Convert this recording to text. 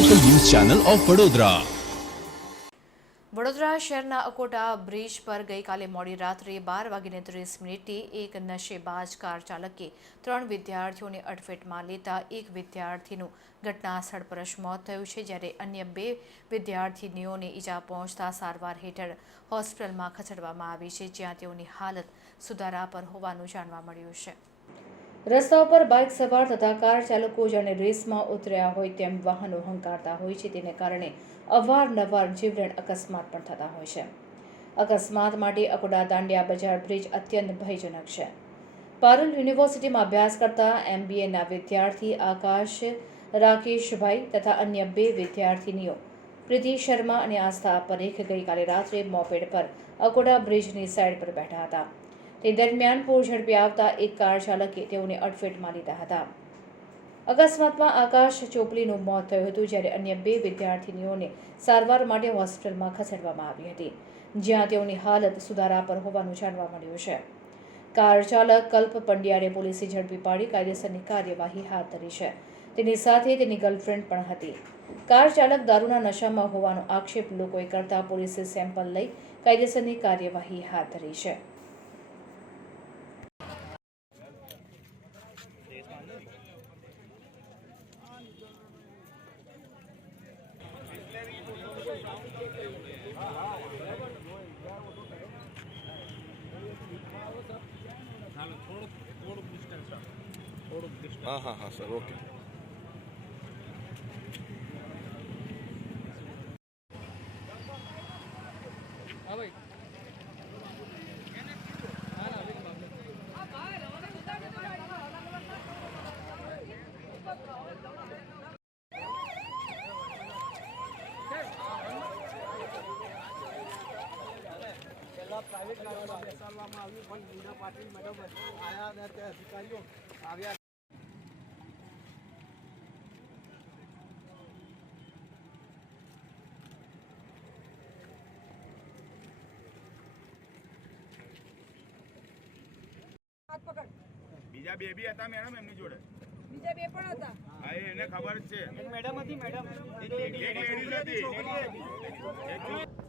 Channel of Vadodara Vadodara શહેરના Akota bridge પર ગઈકાલે મોડી રાત્રે બાર વાગીને ત્રીસ મિનિટે એક નશેબાજ કાર ચાલકે ત્રણ વિદ્યાર્થીઓને અડફેટમાં લેતા એક વિદ્યાર્થીનું ઘટના સ્થળ પર જ મોત થયું છે, જ્યારે અન્ય બે વિદ્યાર્થીનીઓને ઈજા પહોંચતા સારવાર હેઠળ હોસ્પિટલમાં ખસેડવામાં આવી છે, જ્યાં તેઓની હાલત સુધારા પર હોવાનું જાણવા મળ્યું છે. રસ્તા ઉપર બાઇક સવાર તથા કાર ચાલકો જાણે રેસમાં ઉતર્યા હોય તેમ વાહનો હંકારતા હોય છે. તેને કારણે અવારનવાર જીવલેણ અકસ્માત પણ થતા હોય છે. અકસ્માત માટે અકોડા દાંડિયા બજાર બ્રિજ અત્યંત ભયજનક છે. પારુલ યુનિવર્સિટીમાં અભ્યાસ કરતા એમબીએના વિદ્યાર્થી આકાશ રાકેશભાઈ તથા અન્ય બે વિદ્યાર્થીનીઓ પ્રીતિ શર્મા અને આસ્થા પરેખ ગઈકાલે રાત્રે મોપેડ પર અકોડા બ્રિજની સાઇડ પર બેઠા હતા. તે દરમિયાન પૂર ઝડપી આવતા એક કાર ચાલકે તેઓને અડફેટમાં લીધા હતા. અકસ્માતમાં આકાશ ચોપલીનું મોત થયું હતું, જ્યારે અન્ય બે વિદ્યાર્થીનીઓને સારવાર માટે હોસ્પિટલમાં ખસેડવામાં આવી હતી, જ્યાં તેઓની હાલત સુધારા પર હોવાનું જાણવા મળ્યું છે. કાર ચાલક કલ્પ પંડ્યાને પોલીસે ઝડપી પાડી કાયદેસરની કાર્યવાહી હાથ ધરી છે. તેની સાથે તેની ગર્લફ્રેન્ડ પણ હતી. કાર ચાલક દારૂના નશામાં હોવાનો આક્ષેપ લોકોએ કરતા પોલીસે સેમ્પલ લઈ કાયદેસરની કાર્યવાહી હાથ ધરી છે. હા હા હા સર ઓકે પ્રાઇવેટ ગાડીમાં બેસાડવામાં આવ્યું પણ બીના પાટીલ મેડમ આવ્યા અને તે અધિકારીઓ આવ્યા બીજા બે બી હતા મેડમ એમની જોડે. બીજા બે પણ હતા. હા એને ખબર છે. મેડમ હતી મેડમ એક લેડીઝ હતી.